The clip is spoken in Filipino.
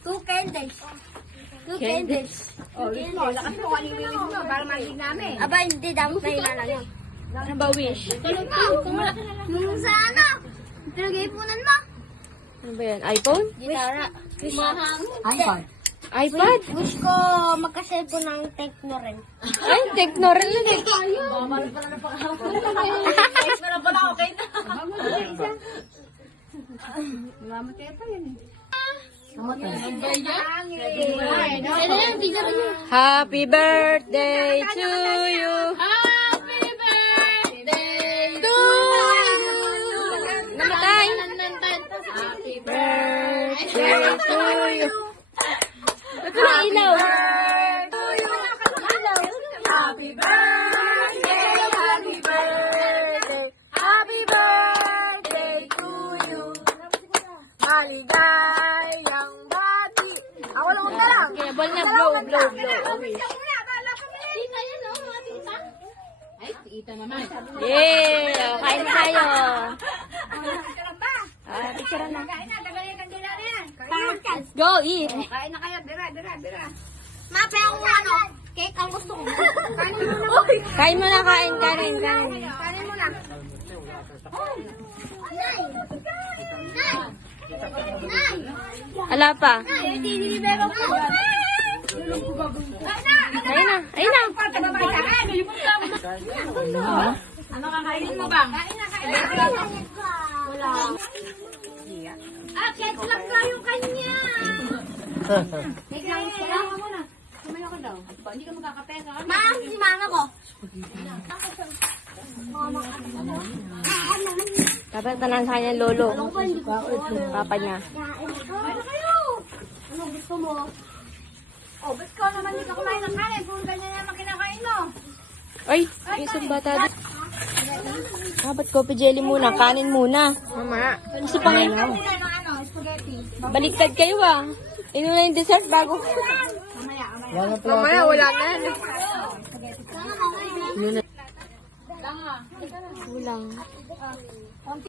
Two candles. Two candles. Oh, wish mo. Lakas mo kung ano yung wish mo para magig namin. Aba, hindi. Dapat na lang yun. Ano ba wish? Nung sa ano? Pinag-iipunan mo. Ano ba yan? iPhone? Gitara. iPad. iPad? Wish ko magka-cellphone ng Tecno rin. Ay, Tecno rin yun eh. Mamatay pa yan eh. Happy birthday to you. Happy birthday To you. Namatay. Happy Birthday to you. Ba't wala ilaw? Happy birthday, happy birthday, happy birthday to you. Maligayang bati. Ako lang na lang. Okay, ball na. Blow, blow, blow. Tita yan, no? Mga tita. Ay, ita naman. Yeah! Kain na tayo. Picture na. Kain na, tagal yung kandila na yan. Go, eat. Kain na kayo, bira, bira, bira. Ma, pero kung ano, cake ang gusto ko. Kanin mo na. Kain mo na, kain, kanin, kanin. Kanin mo na. Nay! Nay! Nay! Ala pa. Nay! Tinilibero ko. Ayun na, ayun na. Patababay ka. Ano kakainin mo bang? Kain na, kain na. Wala. Cake lang ka yung kanya. Cake lang yung kaya mo na. Kumayo ka daw. Hindi ka magkakapesa. Ma'am, si mama ko. Dapat tanan sa kanya lolo. Papa niya. Ano kayo? Ano gusto mo? Oh, ba't ka naman hindi ka kumain ng kanin? Kung ganyan naman kinakain mo. Ay, isang bata din. Dapat coffee jelly muna, kanin muna. Mama. Kasi pang Muna ng ano, spaghetti. baliktad kayo ah. Inuna yung dessert bago. Mamaya, wala na yan. Inuna. Kulang.